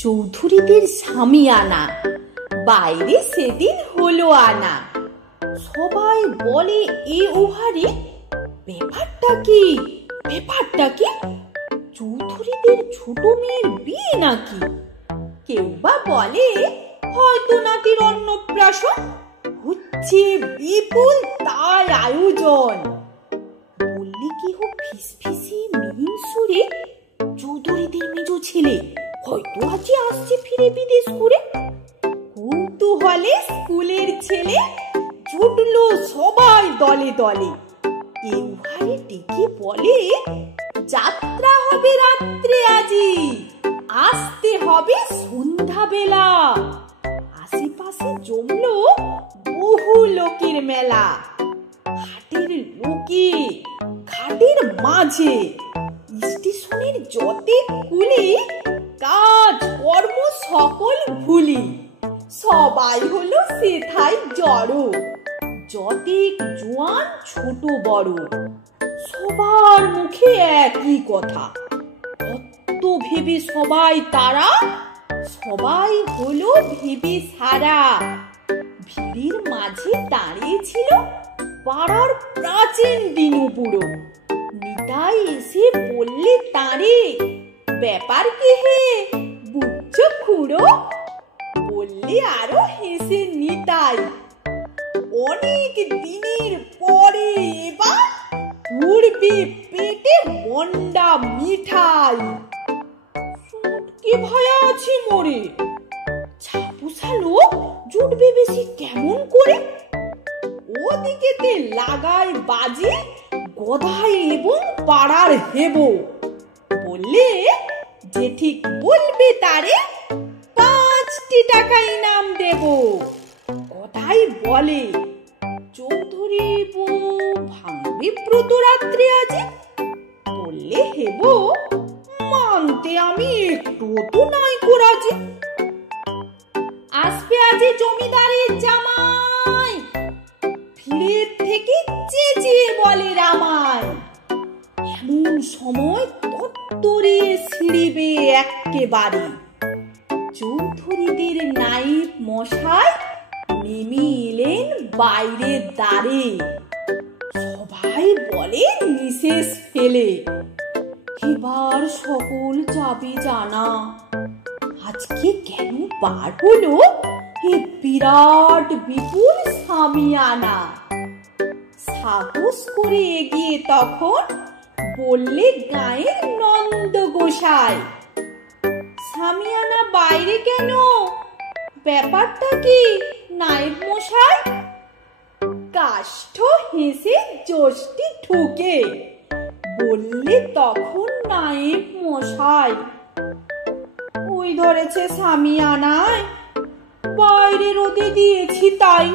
চৌধুরীদের সামিয়ানা, বাইরে সেদিন হলো আনা। সবাই বলে এ ওহারে, ব্যাপারটা কি ব্যাপারটা কি? চৌধুরীদের ছোট মেয়ের বিয়ে নাকি? কেউ বা বলে হয়তো নাতির অন্নপ্রাশন, হচ্ছে বিপুল তাই আয়োজন। বললে কি হোক ফিসফিসে মিহিন সুরে, চৌধুরীদের মেজো ছেলে হয়তো আজই আসছে ফিরে বিদেশ ঘুরে। কৌতূহলে স্কুলের ছেলে জুটলো সবাই দলে দলে। এবারে ডেকে বলে, যাত্রা হবে রাত্রে আজি, আসতে হবে সন্ধ্যাবেলা। আশেপাশে জমলো বহু লোকের মেলা। হাটের লোকে ঘাটের মাঝে, স্টেশনের যতে কুলি, কাজ কর্ম সকল ভুলি। সবাই হলো সেথায় জড়ো, যতেক জোয়ান ছোট বড়। সবার মুখে একই কথা, কত ভেবে সবাই তারা, সবাই হলো ভেবে সারা। ভিড়ের মাঝে দাঁড়িয়ে ছিল পাড়ার প্রাচীন দিনু বুড়ো। নিতাই এসে বললে তারে, ব্যাপার কি হে বুঝছো খুড়ো? বললে আরো হেসে নিতাই, অনেক দিনের পরে এবার উড়বে পেটে মন্ডা মিঠাই। কি ভয়া আছি মোরে, ছাপুসা লোক জুটবে বেশি কেমন করে? ওদিকেতে লাগাই বাজি গদাই এবং পাড়ার হেব। বললে যে ঠিক বলবে তারে 5টি টাকা ইনাম দেব। কথাই বলে, চৌধুরী বউ ভাঙবে ব্রত রাত্রে আজি। বললে হেব, মানতে আমি একটু তো নাই করাজি। আসবে আজি জমিদারের জামাই, ভিড়ের থেকে চেঁচিয়ে বলে রামাই। এমন সময় তত্তরে ছিড়িবে এক্কেবারে। চৌধুরীদের নায়েব মশাই নেমে এলেন বাইরের দ্বারে। সবাই বলে নিশেষ ফেলে, এবার সকল যাবে জানা। আজকে কেন বার হলো এ বিরাট বিপুল সামিয়ানা? সাহস করে এগিয়ে তখন বললে গায়ের নন্দ গোসাই, সামিয়ানা বাইরে কেন, ব্যাপারটা কি নায়েব মশাই? কাষ্ঠ হেসে যষ্টি ঠুকে বললে তখন নায়েব মশাই, ওই ধরেছে সামিয়ানায়, বাইরে রোদে দিয়েছি তাই।